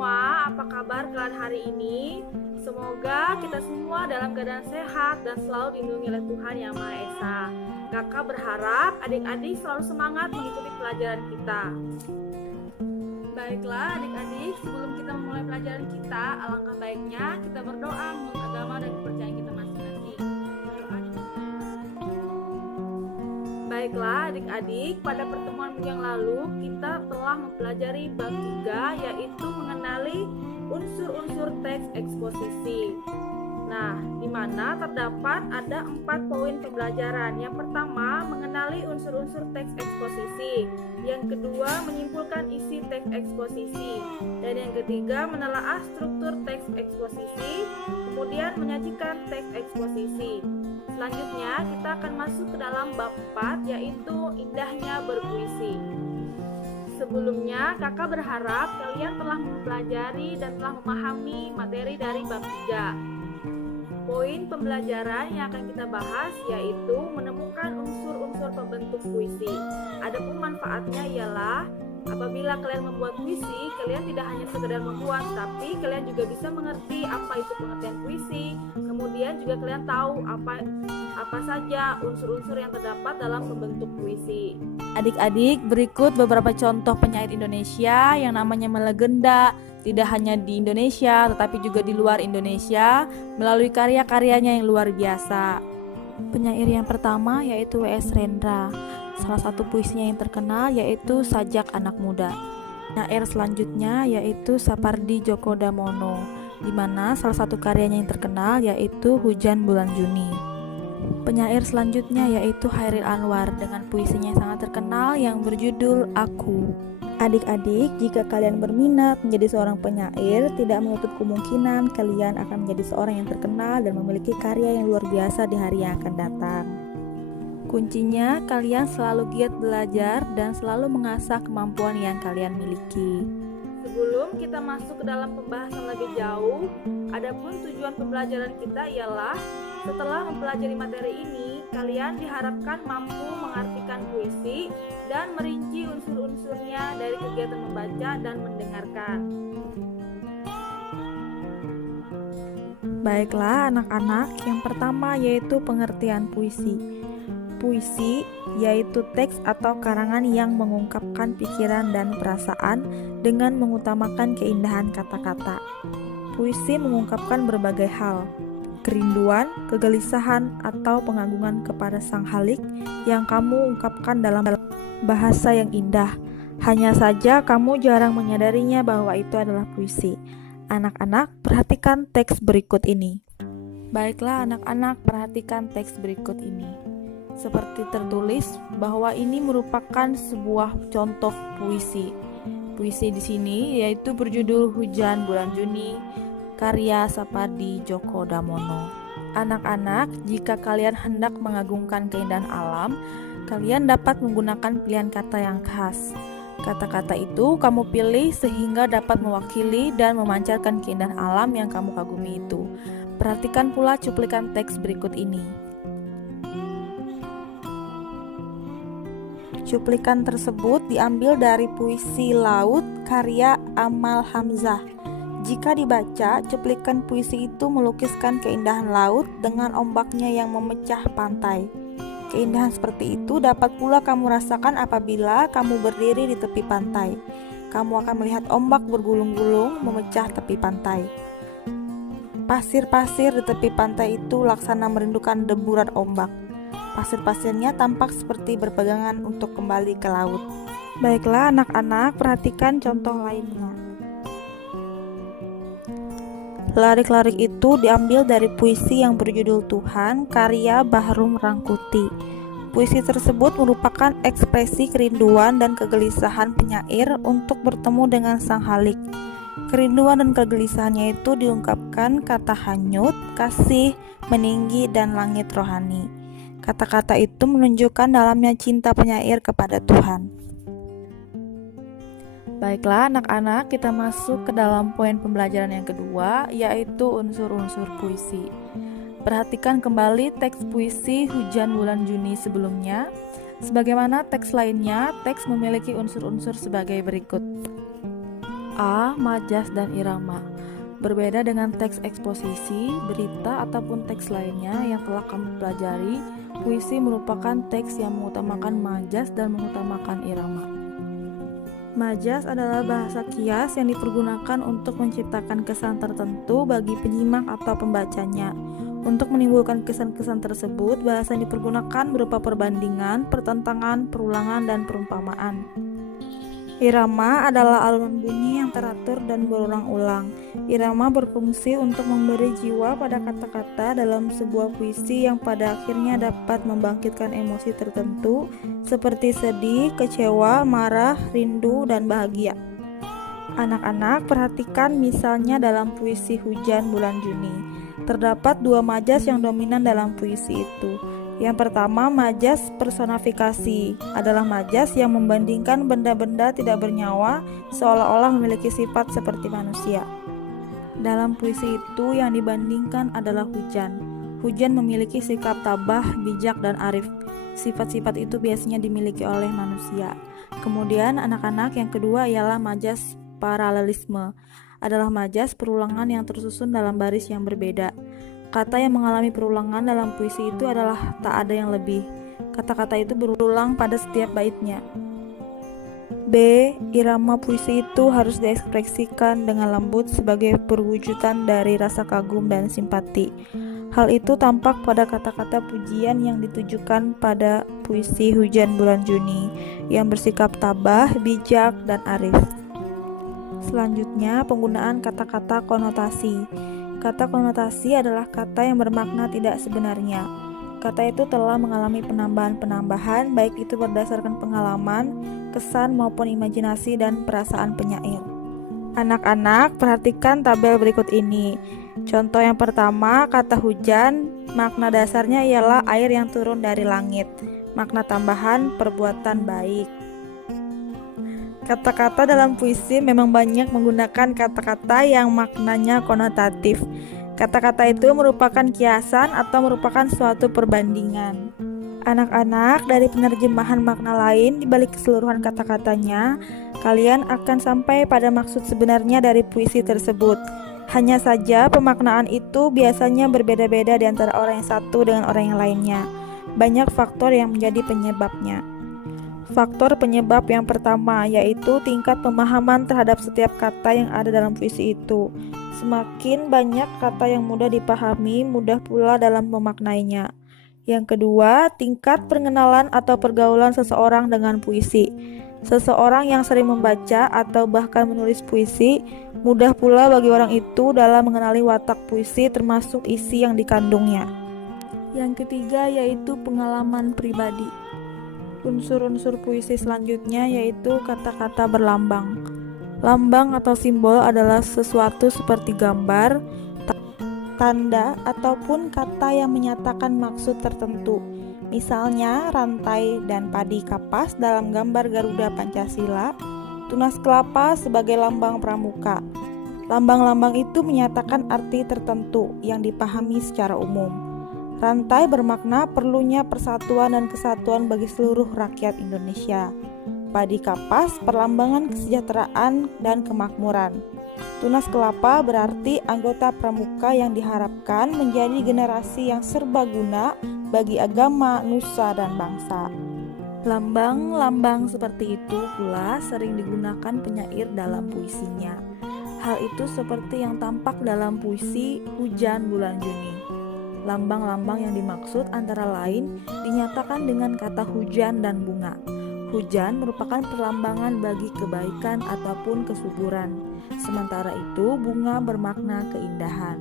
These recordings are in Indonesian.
semua, apa kabar kalian hari ini? Semoga kita semua dalam keadaan sehat dan selalu dilindungi oleh Tuhan Yang Maha Esa. Kakak berharap adik-adik selalu semangat mengikuti pelajaran kita. Baiklah adik-adik, sebelum kita memulai pelajaran kita, alangkah baiknya kita berdoa menurut agama dan kepercayaan kita masing-masing. Baiklah adik-adik, pada pertemuan yang lalu kita telah mempelajari bab 3, yaitu mengenali unsur-unsur teks eksposisi. Nah, di mana terdapat ada 4 poin pembelajaran. Yang pertama, mengenali unsur-unsur teks eksposisi. Yang kedua, menyimpulkan isi teks eksposisi. Dan yang ketiga, menelaah struktur teks eksposisi. Kemudian menyajikan teks eksposisi. Selanjutnya, kita akan masuk ke dalam bab 4, yaitu indahnya berpuisi. Sebelumnya, kakak berharap kalian telah mempelajari dan telah memahami materi dari bab 3. Poin pembelajaran yang akan kita bahas yaitu menemukan unsur-unsur pembentuk puisi. Adapun manfaatnya ialah apabila kalian membuat puisi, kalian tidak hanya sekedar membuat, tapi kalian juga bisa mengerti apa itu pengertian puisi. Kemudian juga kalian tahu apa saja unsur-unsur yang terdapat dalam pembentuk puisi. Adik-adik, berikut beberapa contoh penyair Indonesia yang namanya melegenda, tidak hanya di Indonesia tetapi juga di luar Indonesia melalui karya-karyanya yang luar biasa. Penyair yang pertama yaitu W.S. Rendra. Salah satu puisinya yang terkenal yaitu Sajak Anak Muda. Penyair selanjutnya yaitu Sapardi Djoko Damono, di mana salah satu karyanya yang terkenal yaitu Hujan Bulan Juni. Penyair selanjutnya yaitu Chairil Anwar dengan puisinya yang sangat terkenal yang berjudul Aku. Adik-adik, jika kalian berminat menjadi seorang penyair, tidak menutup kemungkinan kalian akan menjadi seorang yang terkenal dan memiliki karya yang luar biasa di hari yang akan datang. Kuncinya, kalian selalu giat belajar dan selalu mengasah kemampuan yang kalian miliki. Sebelum kita masuk ke dalam pembahasan lebih jauh, adapun tujuan pembelajaran kita ialah setelah mempelajari materi ini, kalian diharapkan mampu mengartikan puisi dan merinci unsur-unsurnya dari kegiatan membaca dan mendengarkan. Baiklah anak-anak, yang pertama yaitu pengertian puisi. Puisi yaitu teks atau karangan yang mengungkapkan pikiran dan perasaan dengan mengutamakan keindahan kata-kata. Puisi mengungkapkan berbagai hal, kerinduan, kegelisahan, atau pengagungan kepada sang halik yang kamu ungkapkan dalam bahasa yang indah. Hanya saja kamu jarang menyadarinya bahwa itu adalah puisi. Anak-anak, perhatikan teks berikut ini. Baiklah anak-anak, perhatikan teks berikut ini. Seperti tertulis bahwa ini merupakan sebuah contoh puisi. Puisi di sini yaitu berjudul Hujan Bulan Juni, karya Sapardi Djoko Damono. Anak-anak, jika kalian hendak mengagungkan keindahan alam, kalian dapat menggunakan pilihan kata yang khas. Kata-kata itu kamu pilih sehingga dapat mewakili dan memancarkan keindahan alam yang kamu kagumi itu. Perhatikan pula cuplikan teks berikut ini. Cuplikan tersebut diambil dari puisi Laut karya Amal Hamzah. Jika dibaca, cuplikan puisi itu melukiskan keindahan laut dengan ombaknya yang memecah pantai. Keindahan seperti itu dapat pula kamu rasakan apabila kamu berdiri di tepi pantai. Kamu akan melihat ombak bergulung-gulung memecah tepi pantai. Pasir-pasir di tepi pantai itu laksana merindukan deburan ombak. Pasir-pasirnya tampak seperti berpegangan untuk kembali ke laut. Baiklah anak-anak, perhatikan contoh lainnya. Larik-larik itu diambil dari puisi yang berjudul Tuhan, karya Bahrum Rangkuti. Puisi tersebut merupakan ekspresi kerinduan dan kegelisahan penyair untuk bertemu dengan sang halik. Kerinduan dan kegelisahannya itu diungkapkan kata hanyut, kasih, meninggi, dan langit rohani. Kata-kata itu menunjukkan dalamnya cinta penyair kepada Tuhan. Baiklah anak-anak, kita masuk ke dalam poin pembelajaran yang kedua, yaitu unsur-unsur puisi. Perhatikan kembali teks puisi Hujan Bulan Juni sebelumnya. Sebagaimana teks lainnya, teks memiliki unsur-unsur sebagai berikut. A. Majas dan irama. Berbeda dengan teks eksposisi, berita, ataupun teks lainnya yang telah kamu pelajari, puisi merupakan teks yang mengutamakan majas dan mengutamakan irama. Majas adalah bahasa kias yang dipergunakan untuk menciptakan kesan tertentu bagi penyimak atau pembacanya. Untuk menimbulkan kesan-kesan tersebut, bahasa yang dipergunakan berupa perbandingan, pertentangan, perulangan, dan perumpamaan. Irama adalah alunan bunyi yang teratur dan berulang-ulang. Irama berfungsi untuk memberi jiwa pada kata-kata dalam sebuah puisi yang pada akhirnya dapat membangkitkan emosi tertentu seperti sedih, kecewa, marah, rindu, dan bahagia. Anak-anak, perhatikan misalnya dalam puisi Hujan Bulan Juni. Terdapat dua majas yang dominan dalam puisi itu. Yang pertama, majas personifikasi adalah majas yang membandingkan benda-benda tidak bernyawa seolah-olah memiliki sifat seperti manusia. Dalam puisi itu yang dibandingkan adalah hujan. Hujan memiliki sikap tabah, bijak, dan arif. Sifat-sifat itu biasanya dimiliki oleh manusia. Kemudian anak-anak, yang kedua ialah majas paralelisme. Adalah majas perulangan yang tersusun dalam baris yang berbeda. Kata yang mengalami perulangan dalam puisi itu adalah tak ada yang lebih. Kata-kata itu berulang pada setiap baitnya. B. Irama puisi itu harus diekspresikan dengan lembut sebagai perwujudan dari rasa kagum dan simpati. Hal itu tampak pada kata-kata pujian yang ditujukan pada puisi Hujan Bulan Juni yang bersikap tabah, bijak, dan arif. Selanjutnya, penggunaan kata-kata konotasi. Kata konotasi adalah kata yang bermakna tidak sebenarnya. Kata itu telah mengalami penambahan-penambahan, baik itu berdasarkan pengalaman, kesan maupun imajinasi dan perasaan penyair. Anak-anak, perhatikan tabel berikut ini. Contoh yang pertama, kata hujan, makna dasarnya ialah air yang turun dari langit. Makna tambahan, perbuatan baik. Kata-kata dalam puisi memang banyak menggunakan kata-kata yang maknanya konotatif. Kata-kata itu merupakan kiasan atau merupakan suatu perbandingan. Anak-anak, dari penerjemahan makna lain di balik keseluruhan kata-katanya, kalian akan sampai pada maksud sebenarnya dari puisi tersebut. Hanya saja pemaknaan itu biasanya berbeda-beda di antara orang yang satu dengan orang yang lainnya. Banyak faktor yang menjadi penyebabnya. Faktor penyebab yang pertama yaitu tingkat pemahaman terhadap setiap kata yang ada dalam puisi itu. Semakin banyak kata yang mudah dipahami, mudah pula dalam memaknainya. Yang kedua, tingkat pengenalan atau pergaulan seseorang dengan puisi. Seseorang yang sering membaca atau bahkan menulis puisi, mudah pula bagi orang itu dalam mengenali watak puisi termasuk isi yang dikandungnya. Yang ketiga yaitu pengalaman pribadi. Unsur-unsur puisi selanjutnya yaitu kata-kata berlambang. Lambang atau simbol adalah sesuatu seperti gambar, tanda, ataupun kata yang menyatakan maksud tertentu. Misalnya rantai dan padi kapas dalam gambar Garuda Pancasila, tunas kelapa sebagai lambang pramuka. Lambang-lambang itu menyatakan arti tertentu yang dipahami secara umum. Rantai bermakna perlunya persatuan dan kesatuan bagi seluruh rakyat Indonesia. Padi kapas perlambangan kesejahteraan dan kemakmuran. Tunas kelapa berarti anggota pramuka yang diharapkan menjadi generasi yang serbaguna bagi agama, nusa, dan bangsa. Lambang-lambang seperti itu pula sering digunakan penyair dalam puisinya. Hal itu seperti yang tampak dalam puisi Hujan Bulan Juni. Lambang-lambang yang dimaksud antara lain dinyatakan dengan kata hujan dan bunga. Hujan merupakan perlambangan bagi kebaikan ataupun kesuburan. Sementara itu, bunga bermakna keindahan.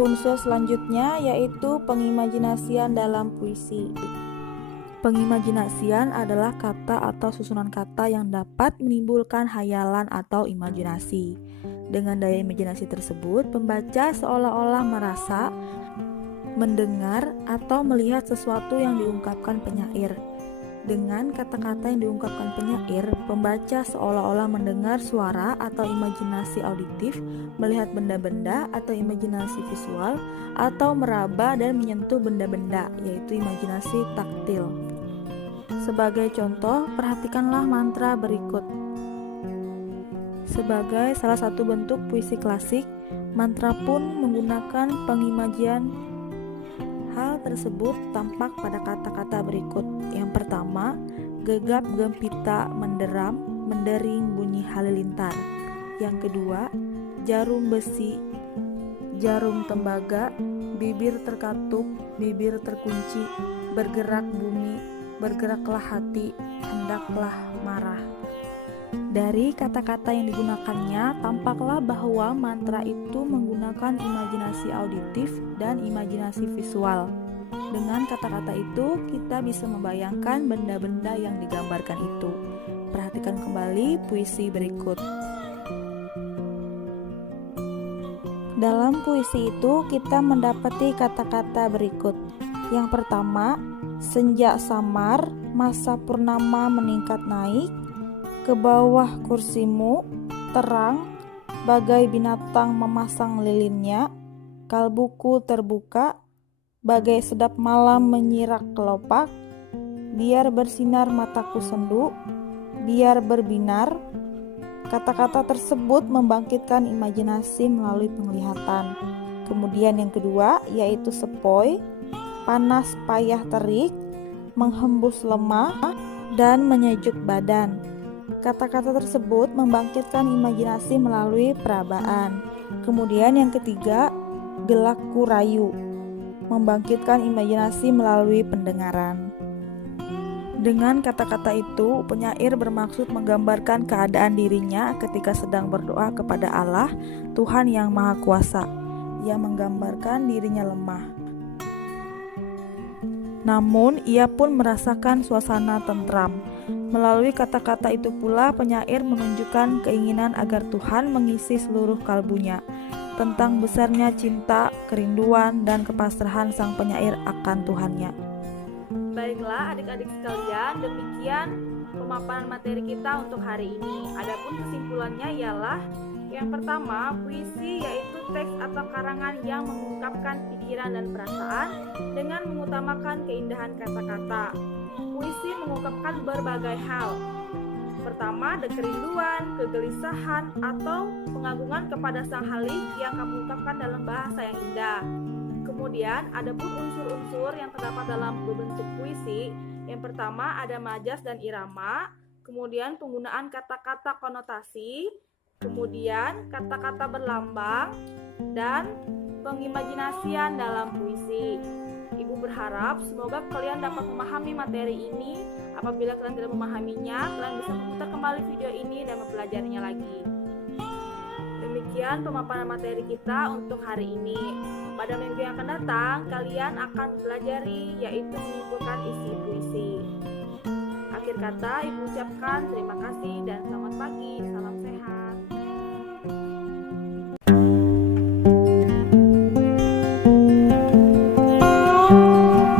Unsur selanjutnya yaitu pengimajinasian dalam puisi. Pengimajinasian adalah kata atau susunan kata yang dapat menimbulkan hayalan atau imajinasi. Dengan daya imajinasi tersebut, pembaca seolah-olah merasa, mendengar, atau melihat sesuatu yang diungkapkan penyair. Dengan kata-kata yang diungkapkan penyair, pembaca seolah-olah mendengar suara atau imajinasi auditif, melihat benda-benda atau imajinasi visual, atau meraba dan menyentuh benda-benda, yaitu imajinasi taktil. Sebagai contoh, perhatikanlah mantra berikut. Sebagai salah satu bentuk puisi klasik, mantra pun menggunakan pengimajian. Hal tersebut tampak pada kata-kata berikut. Yang pertama, gegap gempita menderam, mendering bunyi halilintar. Yang kedua, jarum besi, jarum tembaga, bibir terkatup, bibir terkunci, bergerak bumi, bergeraklah hati, hendaklah marah. Dari kata-kata yang digunakannya, tampaklah bahwa mantra itu menggunakan imajinasi auditif dan imajinasi visual. Dengan kata-kata itu, kita bisa membayangkan benda-benda yang digambarkan itu. Perhatikan kembali puisi berikut. Dalam puisi itu, kita mendapati kata-kata berikut. Yang pertama, senja samar, masa purnama meningkat naik, ke bawah kursimu, terang, bagai binatang memasang lilinnya, kalbuku terbuka, bagai sedap malam menyirak kelopak, biar bersinar mataku sendu, biar berbinar. Kata-kata tersebut membangkitkan imajinasi melalui penglihatan. Kemudian yang kedua yaitu sepoi, panas payah terik, menghembus lemah, dan menyejuk badan. Kata-kata tersebut membangkitkan imajinasi melalui perabaan. Kemudian yang ketiga, gelakku rayu, membangkitkan imajinasi melalui pendengaran. Dengan kata-kata itu, penyair bermaksud menggambarkan keadaan dirinya ketika sedang berdoa kepada Allah, Tuhan yang Maha Kuasa. Ia menggambarkan dirinya lemah. Namun, ia pun merasakan suasana tentram. Melalui kata-kata itu pula, penyair menunjukkan keinginan agar Tuhan mengisi seluruh kalbunya. Tentang besarnya cinta, kerinduan, dan kepasrahan sang penyair akan Tuhannya. Baiklah adik-adik sekalian, demikian pemaparan materi kita untuk hari ini. Adapun kesimpulannya ialah yang pertama, puisi yaitu teks atau karangan yang mengungkapkan pikiran dan perasaan dengan mengutamakan keindahan kata-kata. Puisi mengungkapkan berbagai hal. Pertama, kerinduan, kegelisahan, atau pengagungan kepada sang halik yang kamu ungkapkan dalam bahasa yang indah. Kemudian, ada pun unsur-unsur yang terdapat dalam bentuk puisi. Yang pertama, ada majas dan irama, kemudian penggunaan kata-kata konotasi, kemudian kata-kata berlambang, dan pengimajinasian dalam puisi. Ibu berharap semoga kalian dapat memahami materi ini. Apabila kalian tidak memahaminya, kalian bisa memutar kembali video ini dan mempelajarinya lagi. Demikian pemaparan materi kita untuk hari ini. Pada minggu yang akan datang, kalian akan mempelajari yaitu menyimpulkan isi puisi. Akhir kata, Ibu ucapkan terima kasih dan